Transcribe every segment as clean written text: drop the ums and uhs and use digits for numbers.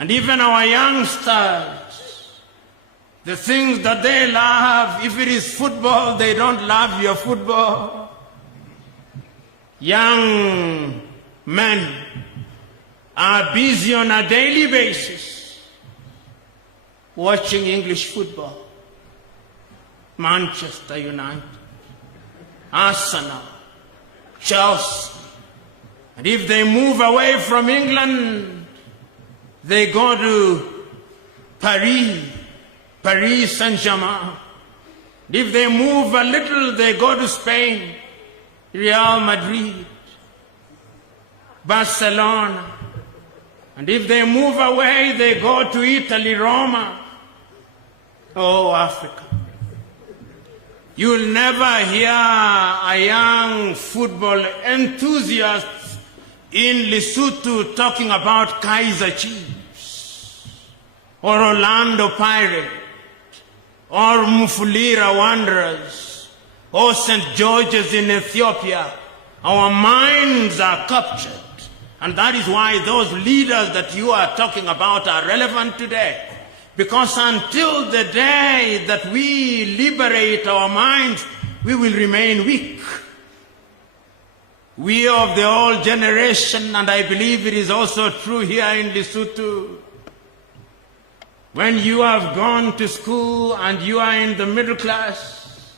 And even our youngsters, the things that they love, if it is football, they don't love your football. Young men are busy on a daily basis watching English football. Manchester United, Arsenal, Chelsea. And if they move away from England, they go to Paris Saint-Germain. If they move a little, they go to Spain, Real Madrid, Barcelona. And if they move away, they go to Italy, Roma. Oh, Africa. You'll never hear a young football enthusiast in Lesotho talking about Kaizer Chiefs, or Orlando Pirates, or Mufulira Wanderers, or St. George's in Ethiopia. Our minds are captured. And that is why those leaders that you are talking about are relevant today. Because until the day that we liberate our minds, we will remain weak. We of the old generation, and I believe it is also true here in Lesotho, when you have gone to school and you are in the middle class,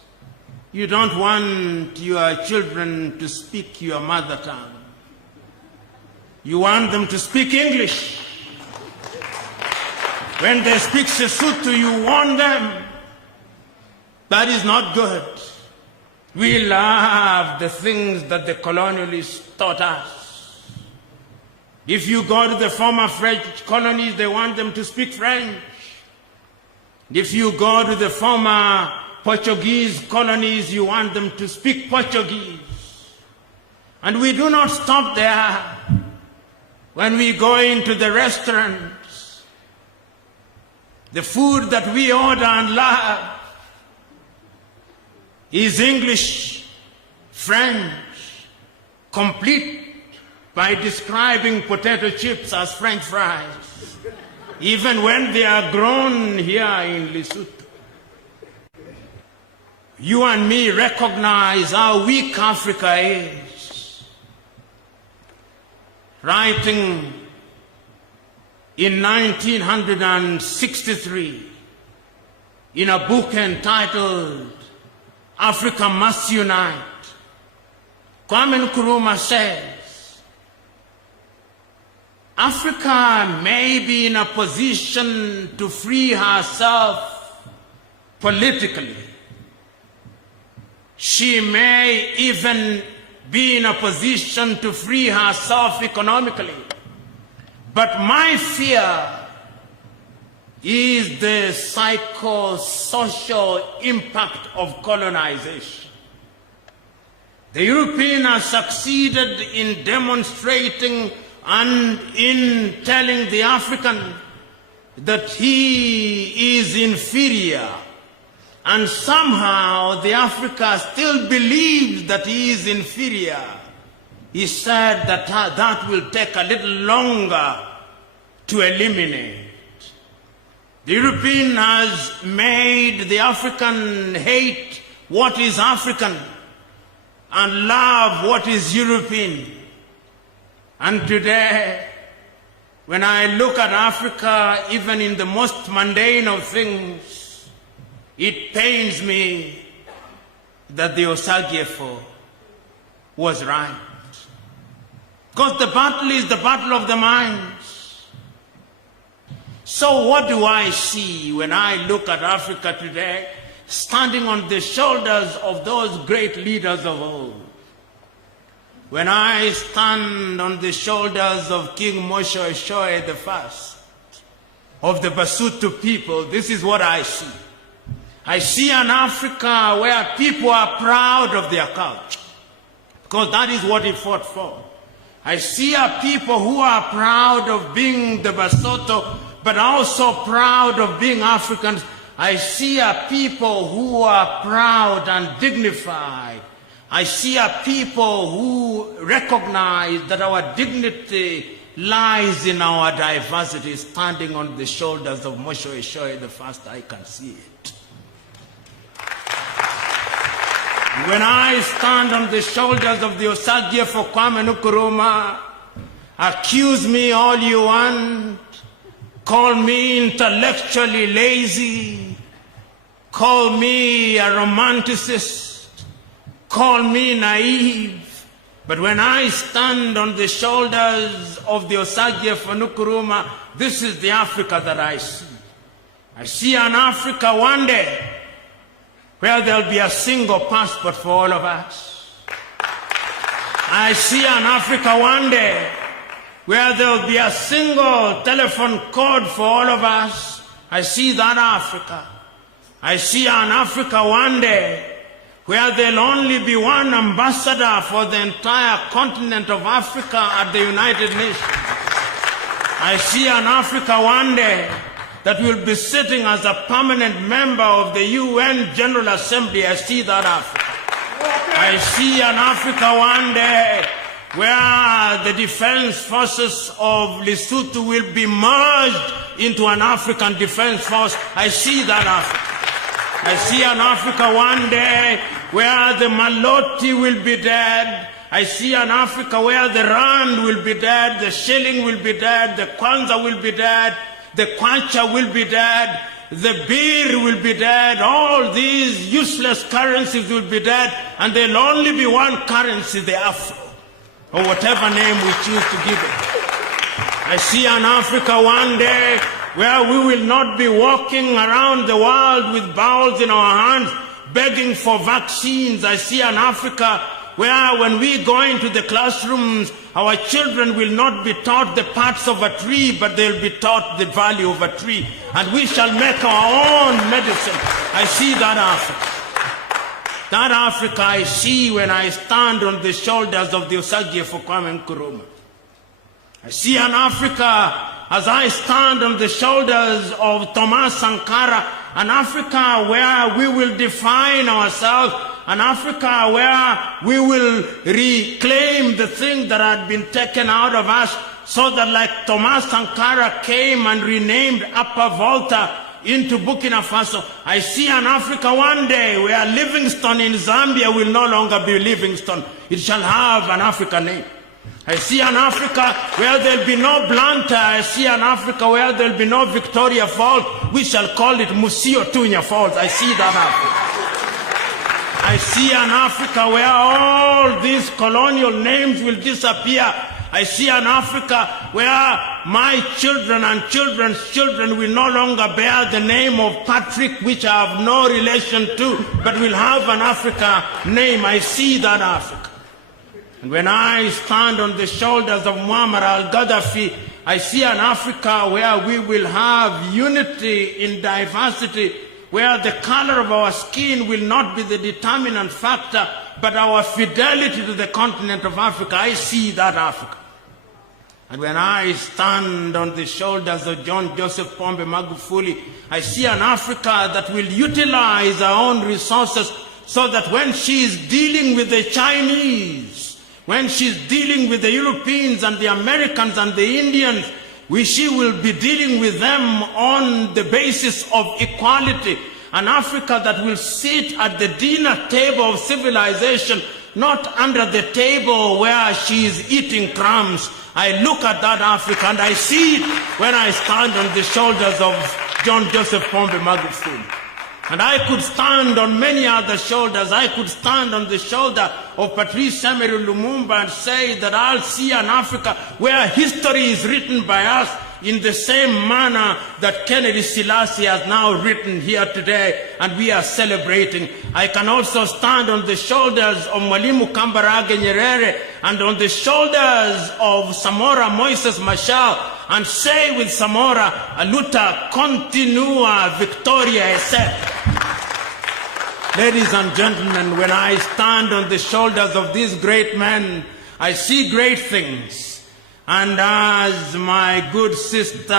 you don't want your children to speak your mother tongue. You want them to speak English. When they speak Sesotho, you warn them. That is not good. We love the things that the colonialists taught us. If you go to the former French colonies, they want them to speak French. If you go to the former Portuguese colonies, you want them to speak Portuguese. And we do not stop there. When we go into the restaurants, the food that we order and love is English, French, complete by describing potato chips as French fries, even when they are grown here in Lesotho. You and me recognize how weak Africa is. Writing in 1963 in a book entitled Africa Must Unite, Kwame Nkrumah says, Africa may be in a position to free herself politically. She may even be in a position to free herself economically. But my fear is the psychosocial impact of colonization. The European has succeeded in demonstrating and in telling the African that he is inferior. And somehow the Africa still believes that he is inferior. He said that that will take a little longer to eliminate. The European has made the African hate what is African and love what is European. And today, when I look at Africa, even in the most mundane of things, it pains me that the Osagyefo was right. Because the battle is the battle of the minds. So what do I see when I look at Africa today, standing on the shoulders of those great leaders of old? When I stand on the shoulders of King Moshe Oshoi I, of the Basotho people, this is what I see. I see an Africa where people are proud of their culture, because that is what he fought for. I see a people who are proud of being the Basotho, but also proud of being Africans. I see a people who are proud and dignified. I see a people who recognize that our dignity lies in our diversity, standing on the shoulders of Moshe Eshoe the first. I can see it. When I stand on the shoulders of the Osagie for Kwame Nkrumah, accuse me all you want, call me intellectually lazy, call me a romanticist, call me naive. But when I stand on the shoulders of the Osagie for Nkrumah, this is the Africa that I see. I see an Africa one day where there'll be a single passport for all of us. I see an Africa one day where there'll be a single telephone code for all of us. I see that Africa. I see an Africa one day where there'll only be one ambassador for the entire continent of Africa at the United Nations. I see an Africa one day that will be sitting as a permanent member of the UN General Assembly. I see that Africa. I see an Africa one day where the defense forces of Lesotho will be merged into an African defense force. I see that Africa. I see an Africa one day where the Maloti will be dead. I see an Africa where the Rand will be dead, the shilling will be dead, the Kwanza will be dead, the Kwacha will be dead, the Birr will be dead. All these useless currencies will be dead, and there'll only be one currency, the Afro, or whatever name we choose to give it. I see an Africa one day where we will not be walking around the world with bowls in our hands begging for vaccines. I see an Africa where when we go into the classrooms, our children will not be taught the parts of a tree, but they'll be taught the value of a tree. And we shall make our own medicine. I see that Africa. That Africa I see when I stand on the shoulders of the Osagie for Kwame Nkrumah. I see an Africa as I stand on the shoulders of Thomas Sankara, an Africa where we will define ourselves, an Africa where we will reclaim the thing that had been taken out of us, so that like Thomas Sankara came and renamed Upper Volta into Burkina Faso, I see an Africa one day where Livingstone in Zambia will no longer be Livingstone. It shall have an African name. I see an Africa where there'll be no Blantyre. I see an Africa where there'll be no Victoria Falls. We shall call it Musio Tunya Falls. I see that Africa. I see an Africa where all these colonial names will disappear. I see an Africa where my children and children's children will no longer bear the name of Patrick, which I have no relation to, but will have an Africa name. I see that Africa. And when I stand on the shoulders of Muammar al-Gaddafi, I see an Africa where we will have unity in diversity, where the color of our skin will not be the determinant factor, but our fidelity to the continent of Africa. I see that Africa. And when I stand on the shoulders of John Joseph Pombe Magufuli, I see an Africa that will utilize our own resources, so that when she is dealing with the Chinese, when she's dealing with the Europeans and the Americans and the Indians, she will be dealing with them on the basis of equality. An Africa that will sit at the dinner table of civilization, not under the table where she is eating crumbs. I look at that Africa and I see it when I stand on the shoulders of John Joseph Pombe Magufuli. And I could stand on many other shoulders. I could stand on the shoulder of Patrice Emery Lumumba and say that I'll see an Africa where history is written by us in the same manner that Kennedy Selassie has now written here today, and we are celebrating. I can also stand on the shoulders of Mwalimu Kambarage Nyerere and on the shoulders of Samora Moises Machel and say with Samora, a luta continua victoria esse. Ladies and gentlemen, when I stand on the shoulders of these great men, I see great things. And as my good sister,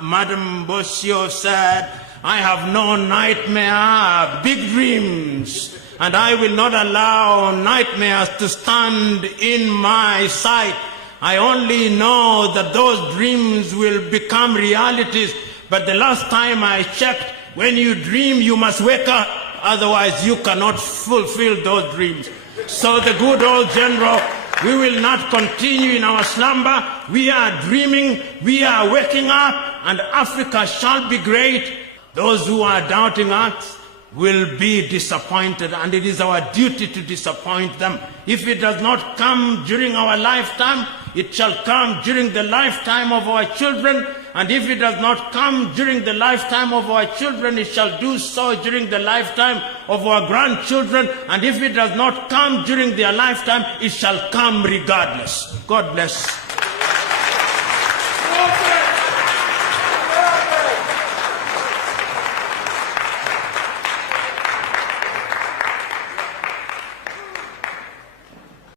Madam Bosio said, I have no nightmare, I have big dreams. And I will not allow nightmares to stand in my sight. I only know that those dreams will become realities. But the last time I checked, when you dream, you must wake up. Otherwise, you cannot fulfill those dreams. So the good old general, we will not continue in our slumber. We are dreaming, we are waking up, and Africa shall be great. Those who are doubting us will be disappointed, and it is our duty to disappoint them. If it does not come during our lifetime, it shall come during the lifetime of our children, and if it does not come during the lifetime of our children, it shall do so during the lifetime of our grandchildren, and if it does not come during their lifetime, it shall come regardless. God bless.